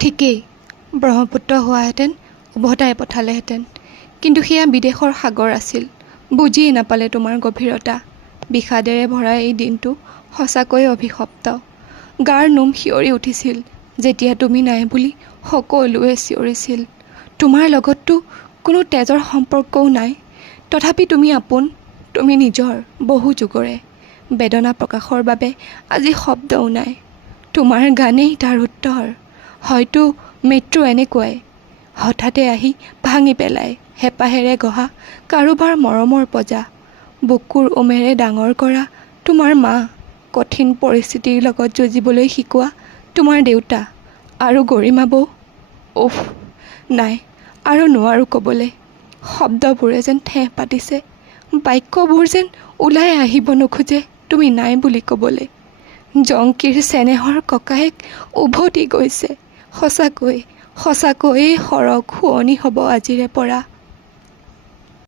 ঠিকেই, ব্ৰহ্মপুত্ৰ হোৱাহেঁতেন উভতাই পঠালেহেঁতেন, কিন্তু সেয়া বিদেশৰ সাগৰ আছিল। বুজিয়েই নাপালে তোমাৰ গভীৰতা। বিষাদেৰে ভৰা এই দিনটো সঁচাকৈয়ে অভিশপ্ত। গাৰ নোম শিয়ৰি উঠিছিল যেতিয়া তুমি নাই বুলি সকলোৱে চিঞৰিছিল। তোমাৰ লগততো কোনো তেজৰ সম্পৰ্কও নাই, তথাপি তুমি আপোন, তুমি নিজৰ বহু যুগৰে। বেদনা প্ৰকাশৰ বাবে আজি শব্দও নাই। তোমাৰ গানেই তাৰ উত্তৰ। হয়তো মৃত্যু এনেকুৱাই, হঠাতে আহি ভাঙি পেলাই হেঁপাহেৰে গঢ়া কাৰোবাৰ মৰমৰ পজা। বুকুৰ উমেৰে ডাঙৰ কৰা তোমাৰ মা, কঠিন পৰিস্থিতিৰ লগত যুঁজিবলৈ শিকোৱা তোমাৰ দেউতা আৰু গৰিমা বৌ। উফ, নাই আৰু নোৱাৰো ক'বলৈ। শব্দবোৰে যেন ঠেহ পাতিছে, বাক্যবোৰ যেন ওলাই আহিব নোখোজে তুমি নাই বুলি ক'বলৈ। জংকীৰ চেনেহৰ ককায়েক উভতি গৈছে। সঁচাকৈয়ে সৰগ শুৱনি হ'ব আজিৰে পৰা।